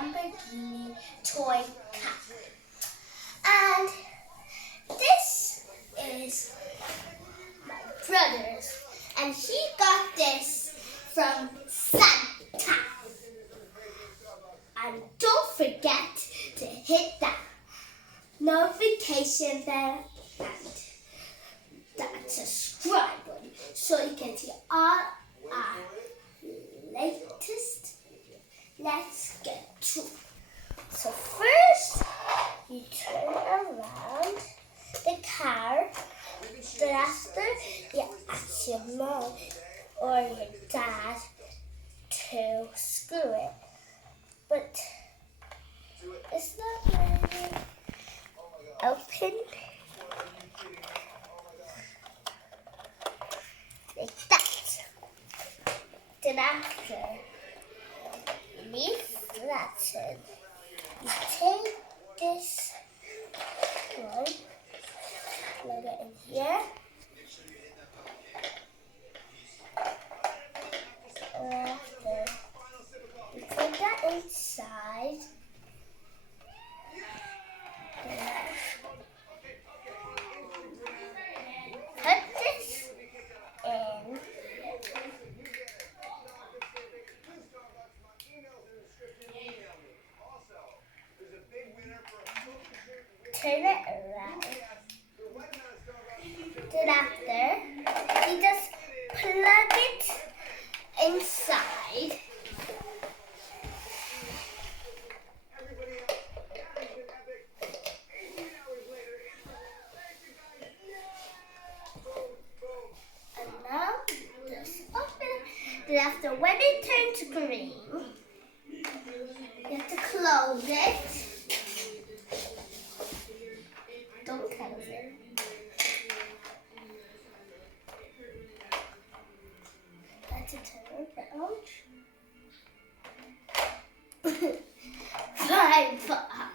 Lamborghini toy car. And this is my brother's, and he got this from Santa. And don't forget to hit that notification bell and that subscribe button so you can see all our latest. Let's get to it. So first, you turn around the car. Then after, you ask your mom or your dad to screw it. But it's not really open. Like that. Then after, you leave that in. You take this one, plug it in here. And after, you put that inside. Put this in. Turn it around. Then after, you just plug it inside. And now, just open it. Then after, when it turns green, you have to close it. Don't close it. Let's turn it around. Bye bye.